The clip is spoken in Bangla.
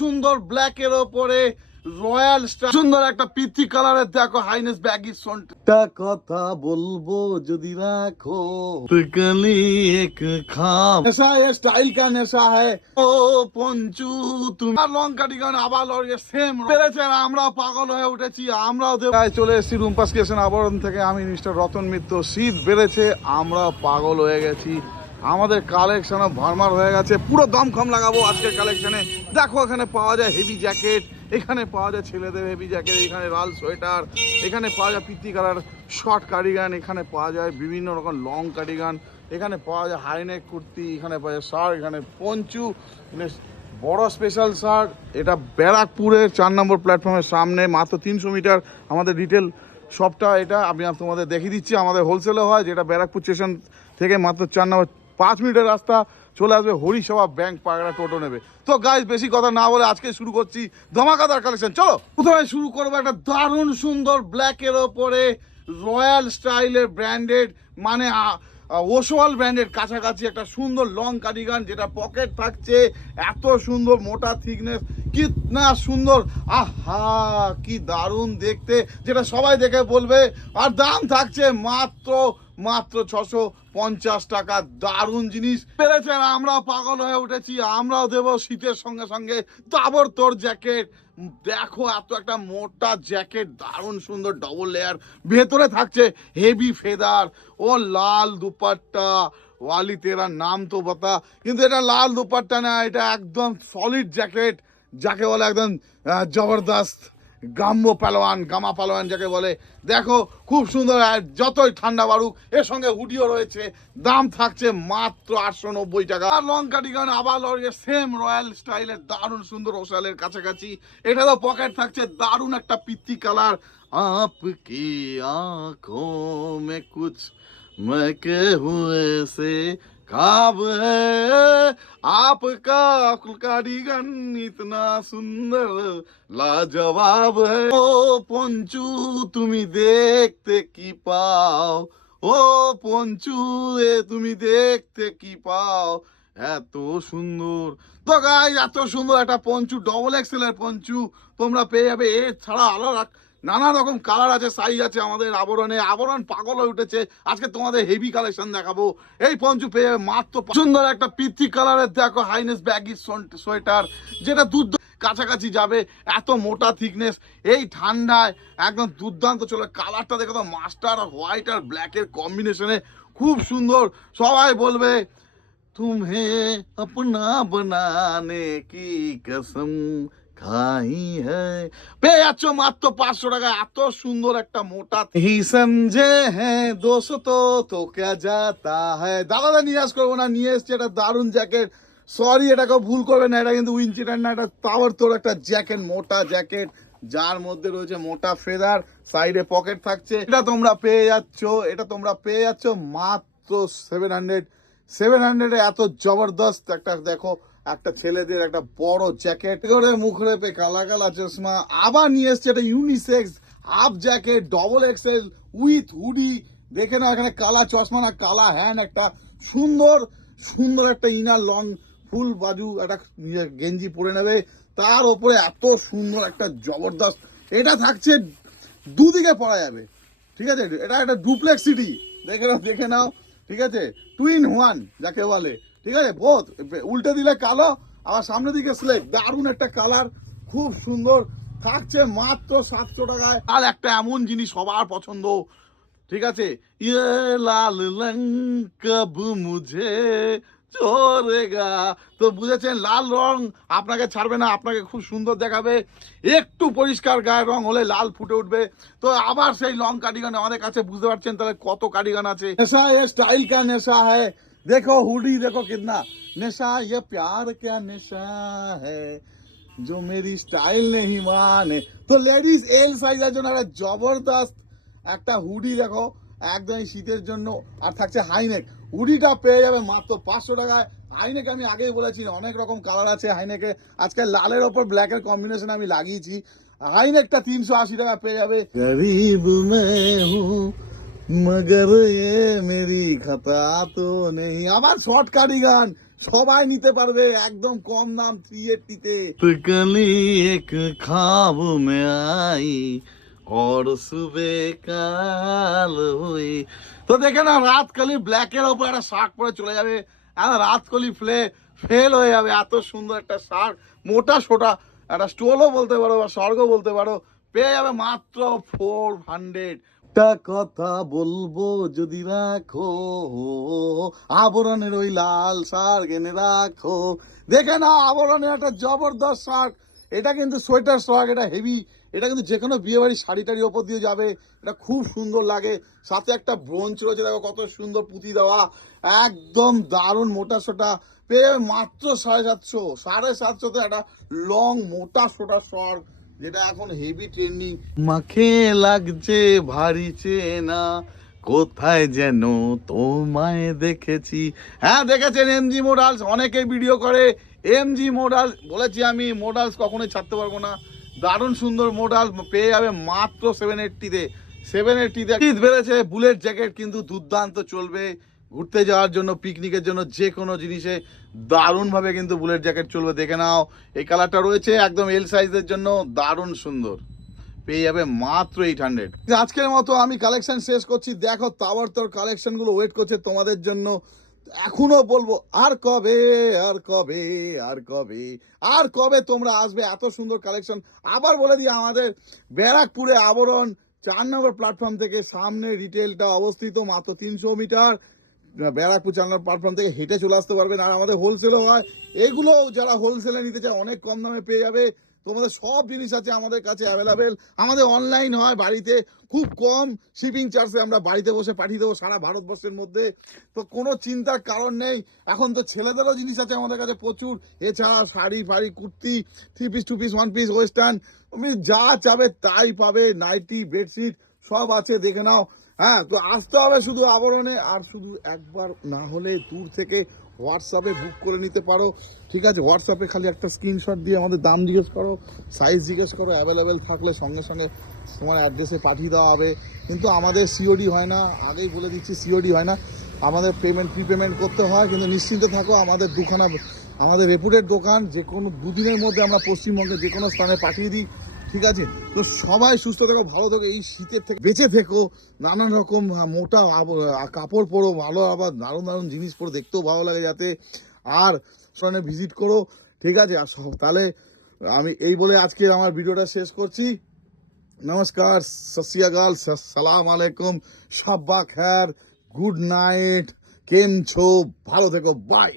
সুন্দর ব্ল্যাকের ওপরে রয়্যাল স্টার, সুন্দর একটা পিচি কালারের দেখো হাইনেস ব্যাগি একটা কথা বলবো যদি রাখো কলি এক খাম ऐसा ये स्टाइल का नेशा है ও পঞ্চু তুমি লং কাটিগান আবার লরিয়ে সেম পেরেছেন। আমরা পাগল হয়ে উঠেছি, আমরাও চলে এসেছি রুম্পা স্টেশন আবরণ থেকে। আমি মিস্টার রতন মিত্র। শীত বেড়েছে, আমরা পাগল হয়ে গেছি। আমাদের কালেকশনও ভরমার হয়ে গেছে, পুরো দমখম লাগাবো আজকের কালেকশনে। দেখো এখানে পাওয়া যায় হেভি জ্যাকেট, এখানে পাওয়া যায় ছেলেদের হেভি জ্যাকেট, এখানে লাল সোয়েটার, এখানে পাওয়া যায় পিত্তি কালার শর্ট কার্ডিগান, এখানে পাওয়া যায় বিভিন্ন রকম লং কার্ডিগান, এখানে পাওয়া যায় হাইনেক কুর্তি, এখানে পাওয়া যায় শার্ট, এখানে পঞ্চু বড় স্পেশাল শার্ট। এটা ব্যারাকপুরের 4 নম্বর প্ল্যাটফর্মের সামনে, মাত্র 300 মিটার আমাদের রিটেল শপটা। এটা আমি তোমাদের দেখিয়ে দিচ্ছি। আমাদের হোলসেলও হয়, যেটা ব্যারাকপুর স্টেশন থেকে মাত্র 4 নম্বর 5 মিনিটের রাস্তা। চলে আসবে হরিসভা ব্যাংক পাগড়া টোটো নেবে। তো গাইস বেশি কথা না বলে আজকে শুরু করছি ধমাকাদার কালেকশন। চলো প্রথমে শুরু করবো একটা দারুণ সুন্দর ব্ল্যাকের ওপরে রয়্যাল স্টাইলের ব্র্যান্ডেড, মানে ওশোয়াল ব্র্যান্ডেড কাছাকাছি একটা সুন্দর লং কার্ডিগান, যেটা পকেট থাকছে, এত সুন্দর মোটা থিকনেস, কি না সুন্দর, আহা কি দারুণ দেখতে, যেটা সবাই দেখে বলবে। আর দাম থাকছে মাত্র 650 টাকা। দারুণ জিনিস পেরেছেন, আমরা পাগল হয়ে উঠেছি। আমরাও দেবো শীতের সঙ্গে সঙ্গে তাবর তোর জ্যাকেট। দেখো এত একটা মোটা জ্যাকেট, দারুণ সুন্দর ডবল লেয়ার, ভেতরে থাকছে হেভি ফেদার ও লাল দুপাট্টা। ওয়ালি তেরা নাম তো বতা, কিন্তু এটা লাল দুপাট্টা না, এটা একদম সলিড জ্যাকেট, যাকে বলে একদম জবরদস্ত গাম্মো পালোয়ান, গামা পালোয়ান যাকে বলে। দেখো খুব সুন্দর, যতই ঠান্ডা বাড়ুক এর সঙ্গে হুডিও রয়েছে। দাম থাকছে মাত্র 890 টাকা। আর লং কার্ডিগান আবার লরিয়ে সেম রয়্যাল স্টাইলের দারুণ সুন্দর ওশালের কাছাকাছি। এটা তো পকেট থাকছে, দারুণ একটা পিত্তি কালার। আপকি আঁখোं में कुछ महके हुए से खाब है आपका कार्डिगन इतना सुंदर लाजवाब है। ও পঞ্চু তুমি দেখতে কি পাও, ও পঞ্চু তুমি দেখতে কি পাও, এত সুন্দর। তো গাইস এত সুন্দর একটা পঞ্চু, ডবল এক্সেল এর পঞ্চু তোমরা পেয়ে যাবে। এছাড়া আলাদা নানা রকম কালার আছে, সাইজ আছে আমাদের আবরণে। আবরণ পাগল হয়ে উঠেছে, আজকে তোমাদের হেভি কালেকশন দেখাবো। এই পঞ্চু পেয়ে যাবে মাত্র সুন্দর একটা পিত্তি কালারের দেখো হাইনেস ব্যাগি সোয়েটার, যেটা দুধ কাছাকাছি যাবে, এত মোটা থিকনেস, এই ঠান্ডায় একদম দুর্দান্ত চলে। কালারটা দেখো তো, মাস্টার আর হোয়াইট আর ব্ল্যাকের কম্বিনেশনে খুব সুন্দর। সবাই বলবে তুমে আপনা বানানে কি কসম খাই হ্যায়। পেয়ে যাচ্ছ মাত্র 500 টাকা। এত সুন্দর একটা মোটা হি সমঝে হ্যাঁ দোস্ত তো ক্যা জাতা হ্যায়। দাদা নিয়ে আস করবো না, নিয়ে এসছে একটা দারুণ জ্যাকেট। সরি, এটাকে ভুল করবে না, এটা কিন্তু উইনচিটার না, এটা তাওয়ার তোর একটা জ্যাকেট, মোটা জ্যাকেট, যার মধ্যে রয়েছে মোটা ফেদার, সাইডে পকেট থাকছে। এটা তোমরা পেয়ে যাচ্ছ মাত্র 700 এত জবরদস্ত একটা। দেখো একটা ছেলেদের একটা বড় জ্যাকেট করে, মুখরে পে কালা কালা চশমা। আবার নিয়ে এসছে একটা unisex half jacket, double XL with hoodie. দেখে না এখানে কালা চশমা না কালা হ্যান্ড, একটা সুন্দর সুন্দর একটা ইনার লং ফুল বাজু একটা গেঞ্জি পরে নেবে, তার ওপরে এত সুন্দর একটা জবরদস্ত। এটা থাকছে দুদিকে পরা যাবে, ঠিক আছে। এটা একটা ডুপ্লেক্স সিটি, দেখে নাও, ঠিক আছে। 2 in 1 যাকে বলে, ঠিক আছে। বোধ উল্টে দিলে কালো, আবার সামনের দিকে স্লেক, দারুণ একটা কালার, খুব সুন্দর। থাকছে মাত্র 700 টাকায়। আর একটা এমন জিনিস সবার পছন্দ, ঠিক আছে, ইয়ে লাল রঙ কব মুঝে চোরেগা। তো বুঝেছেন, লাল রং আপনাকে ছাড়বে না, আপনাকে খুব সুন্দর দেখাবে। একটু পরিষ্কার গায়ের রং হলে লাল ফুটে উঠবে। তো আবার সেই লং কার্ডিগান আমাদের কাছে, বুঝতে পারছেন তাহলে কত কার্ডিগান আছে। নেশা ये स्टाइल का नेशा है, देखो हुडी देखो कितना नेशा, ये प्यार क्या नेशा है जो मेरी स्टाइल नहीं माने। তো লেডিস এল সাইজের জন্য একটা জবরদস্ত একটা হুডি দেখো, একদম শীতের জন্য। আর থাকছে হাইনেক, হুডিটা পেয়ে যাবে মাত্র 500 টাকায়। হাইনেক আমি আগেই বলেছি অনেক রকম কালার আছে হাইনেকে। আজকে লালের ওপর ব্ল্যাকের কম্বিনেশন আমি লাগিয়েছি। হাইনেকটা 380 টাকা পেয়ে যাবে। গরিব মে হুঁ মগর এ মেরি খতা তো নেই। আবার শর্ট কার্ডিগান, সবাই নিতে পারবে একদম কম দাম 380-তে। कली एक ख्वाब में आई और सुबह काल हुई। তো দেখে না রাতকালি ব্ল্যাকের ওপর একটা শার্ট পরে চলে যাবে, রাতকালি ফেল হয়ে যাবে। এত সুন্দর একটা শার্ট, মোটা সোটা একটা স্টোলও বলতে পারো বা স্বর্গ বলতে পারো, পেয়ে যাবে মাত্র 400। একটা কথা বলবো যদি রাখো, আবরণের ওই লাল শার্ট এনে রাখো। দেখে না আবরণের একটা জবরদস্ত শার্ট, এটা কিন্তু সোয়েটার শার্ট, এটা হেভি, এটা কিন্তু যে কোনো বিয়ে বাড়ির শাড়ি টাড়ির ওপর দিয়ে যাবে, এটা খুব সুন্দর লাগে। সাথে একটা ব্রোঞ্চ রয়েছে, দেখো কত সুন্দর পুঁতি দেওয়া, একদম দারুণ মোটা সোটা, পেয়ে যাবে মাত্র 750। 750-তে একটা লং মোটা সোটা শার্ট, যেটা এখন হেভি ট্রেন্ডিং। মাকে লাগছে ভারী চেনা, কোথায় যেন তোমায় দেখেছি। হ্যাঁ দেখেছেন এমজি মোডালস, অনেকে ভিডিও করে এমজি মোডালস, বলেছি আমি মোডালস কখনোই ছাড়তে পারবো না। দারুণ সুন্দর মোডাল পেয়ে যাবে মাত্র 780-তে। 780-তে শীত বেড়েছে, বুলেট জ্যাকেট কিন্তু দুর্দান্ত চলবে ঘুরতে যাওয়ার জন্য, পিকনিকের জন্য, যে কোনো জিনিসে দারুণভাবে কিন্তু বুলেট জ্যাকেট চলবে। দেখে নাও এই কালারটা রয়েছে একদম এল সাইজের জন্য, দারুণ সুন্দর, পেয়ে যাবে মাত্র 800। আজকের মতো আমি কালেকশন শেষ করছি। দেখো তাবড়তোড় কালেকশনগুলো ওয়েট করছে তোমাদের জন্য। এখনো বলবো আর কবে, আর কবে, আর কবে, আর কবে তোমরা আসবে এত সুন্দর কালেকশন। আবার বলে দিই, আমাদের ব্যারাকপুরে আবরণ 4 নম্বর প্ল্যাটফর্ম থেকে সামনে রিটেলটা অবস্থিত, মাত্র 300 মিটার। ব্যারাকপুর 4 নম্বর প্ল্যাটফর্ম থেকে হেঁটে চলে আসতে পারবেন। আর আমাদের হোলসেলও হয়, এগুলো যারা হোলসেলে নিতে চায় অনেক কম দামে পেয়ে যাবে। তোমাদের সব জিনিস আছে আমাদের কাছে অ্যাভেলেবেল। আমাদের অনলাইন হয়, বাড়িতে খুব কম শিপিং চার্জে আমরা বাড়িতে বসে পাঠিয়ে দেবো সারা ভারতবর্ষের মধ্যে। তো কোনো চিন্তার কারণ নেই। এখন তো ছেলেদেরও জিনিস আছে আমাদের কাছে প্রচুর, এছাড়া শাড়ি ফাড়ি, kurti, 3 piece 2 piece 1 piece western, তুমি যা চাবে তাই পাবে। নাইটি, বেডশিট সব আছে, দেখে নাও। হ্যাঁ, তো আসতে হবে শুধু আবরণে। আর শুধু একবার না হলে দূর থেকে হোয়াটসঅ্যাপে বুক করে নিতে পারো, ঠিক আছে? হোয়াটসঅ্যাপে খালি একটা স্ক্রিনশট দিয়ে আমাদের দাম জিজ্ঞেস করো, সাইজ জিজ্ঞেস করো, অ্যাভেলেবেল থাকলে সঙ্গে সঙ্গে তোমার অ্যাড্রেসে পাঠিয়ে দেওয়া হবে। কিন্তু আমাদের সিওডি হয় না, আগেই বলে দিচ্ছি, সিওডি হয় না, আমাদের প্রিপেমেন্ট করতে হয়। কিন্তু নিশ্চিন্ত থাকো, আমাদের দুখানা, আমাদের রেপুটেড দোকান, যে কোনো 2 দিনের মধ্যে আমরা পশ্চিমবঙ্গে যে কোনো স্থানে পাঠিয়ে দিই, ঠিক আছে? তো সবাই সুস্থ থেকো, ভালো থেকো, এই শীতের থেকে বেঁচে থেকো, নানান রকম মোটা কাপড় পরো, ভালো আবার দারুণ দারুণ জিনিস পরো, দেখতেও ভালো লাগে যাতে। আর স্টোরে ভিজিট করো, ঠিক আছে? আর তাহলে আমি এই বলে আজকে আমার ভিডিওটা শেষ করছি। নমস্কার, সত শ্রী আকাল, সালাম আলাইকুম, শাব্বা খায়ের, গুড নাইট, কেম ছো, ভালো থেকো, বাই।